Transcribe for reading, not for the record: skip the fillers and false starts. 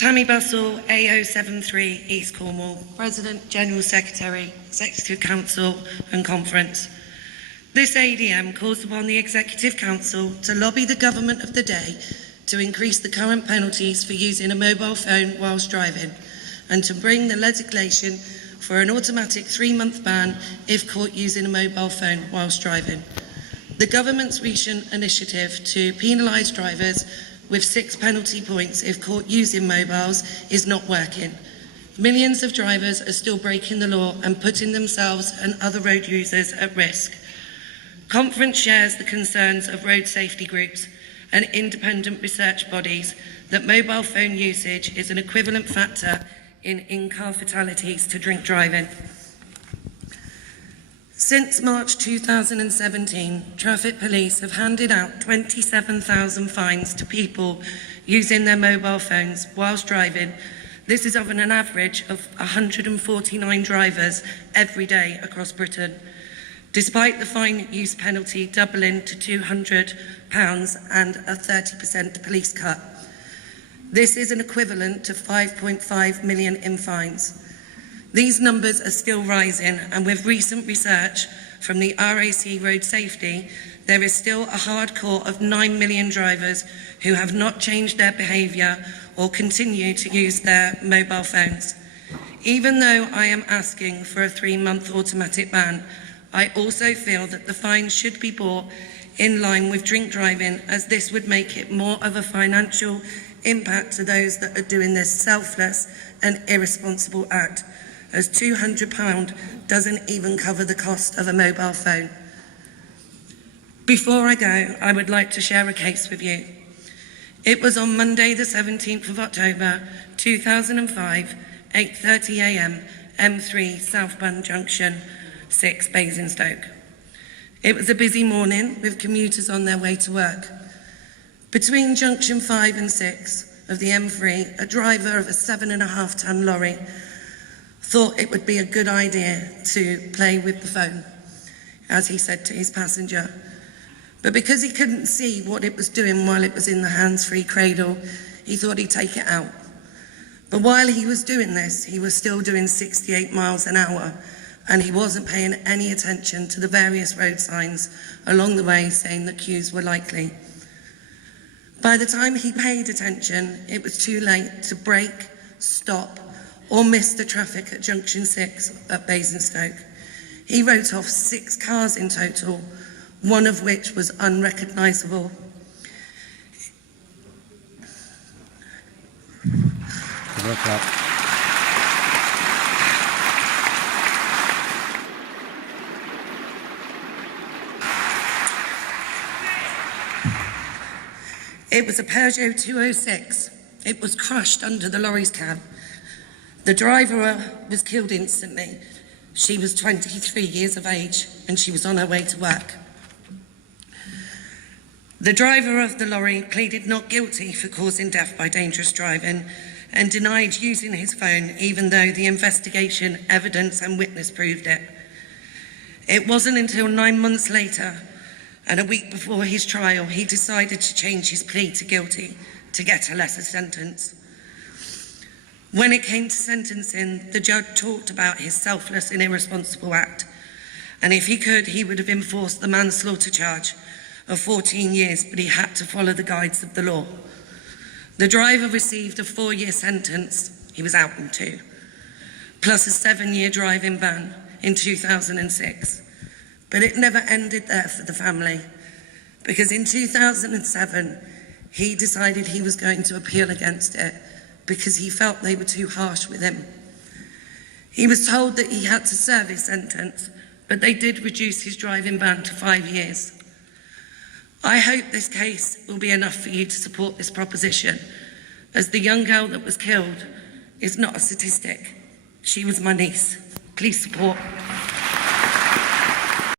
Tammie Bustle, AO73, East Cornwall, President, General Secretary, Executive Council and Conference. This ADM calls upon the Executive Council to lobby the government of the day to increase the current penalties for using a mobile phone whilst driving, and to bring the legislation for an automatic 3-month ban if caught using a mobile phone whilst driving. The government's recent initiative to penalise drivers with 6 penalty points if caught using mobiles is not working. Millions of drivers are still breaking the law and putting themselves and other road users at risk. Conference shares the concerns of road safety groups and independent research bodies that mobile phone usage is an equivalent factor in in-car fatalities to drink driving. Since March 2017, traffic police have handed out 27,000 fines to people using their mobile phones whilst driving. This is of an average of 149 drivers every day across Britain, despite the fine use penalty doubling to £200 and a 30% police cut. This is an equivalent to 5.5 million in fines. These numbers are still rising, and with recent research from the RAC Road Safety, there is still a hard core of 9 million drivers who have not changed their behaviour or continue to use their mobile phones. Even though I am asking for a 3-month automatic ban, I also feel that the fines should be brought in line with drink driving, as this would make it more of a financial impact to those that are doing this selfless and irresponsible act, as £200 doesn't even cover the cost of a mobile phone. Before I go, I would like to share a case with you. It was on Monday the 17th of October 2005, 8:30 a.m, M3 Southbound Junction 6, Basingstoke. It was a busy morning with commuters on their way to work. Between junction 5 and 6 of the M3, a driver of a 7.5-ton lorry thought it would be a good idea to play with the phone, as he said to his passenger. But because he couldn't see what it was doing while it was in the hands-free cradle, he thought he'd take it out. But while he was doing this, he was still doing 68 miles an hour, and he wasn't paying any attention to the various road signs along the way saying that queues were likely. By the time he paid attention, it was too late to brake, stop, or miss the traffic at junction 6 at Basingstoke. He wrote off 6 cars in total, one of which was unrecognisable. It was a Peugeot 206. It was crushed under the lorry's cab. The driver was killed instantly. She was 23 years of age and she was on her way to work. The driver of the lorry pleaded not guilty for causing death by dangerous driving and denied using his phone, even though the investigation, evidence and witness proved it. It wasn't until 9 months later and a week before his trial, he decided to change his plea to guilty to get a lesser sentence. When it came to sentencing, the judge talked about his selfless and irresponsible act, and if he could, he would have enforced the manslaughter charge of 14 years, but he had to follow the guides of the law. The driver received a 4-year sentence, he was out in 2, plus a 7-year driving ban in 2006. But it never ended there for the family, because in 2007, he decided he was going to appeal against it because he felt they were too harsh with him. He was told that he had to serve his sentence, but they did reduce his driving ban to 5 years. I hope this case will be enough for you to support this proposition, as the young girl that was killed is not a statistic. She was my niece. Please support.